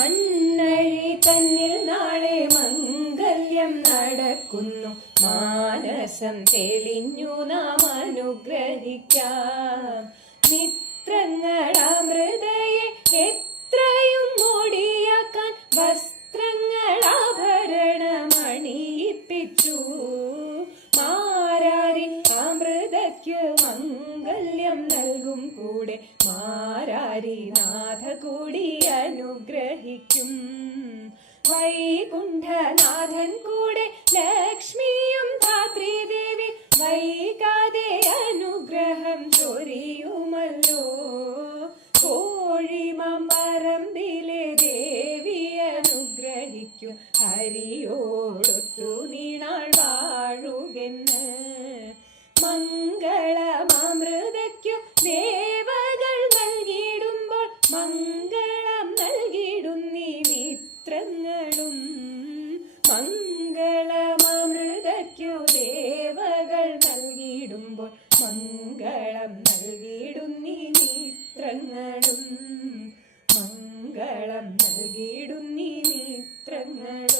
മണ്ണഴി തന്നിൽ നാളെ മംഗല്യം നടക്കുന്നു. മാനസം തെളിഞ്ഞു നാം അനുഗ്രഹിക്കാം. മിത്രങ്ങളാമൃതയെ എത്രയും മോടിയാക്കാൻ വസ്ത്രങ്ങളാഭരണമണിയിപ്പിച്ചു മംഗല്യം നൽകും കൂടെ മാരാരിനാഥ കൂടി അനുഗ്രഹിക്കും വൈകുണ്ഠനാഥൻ കൂടെ ലക്ഷ്മിയും ധാത്രീദേവി വൈകാതെ അനുഗ്രഹം ചൊരിയുമല്ലോ. കോഴിമമ്പറമ്പിലെ ദേവി അനുഗ്രഹിക്കും ഹരിയോടൊത്തു മംഗളം നൽകിയിടുന്നീ മിത്രങ്ങളും മംഗളം നൽകിയിടുന്നീ മിത്രങ്ങളും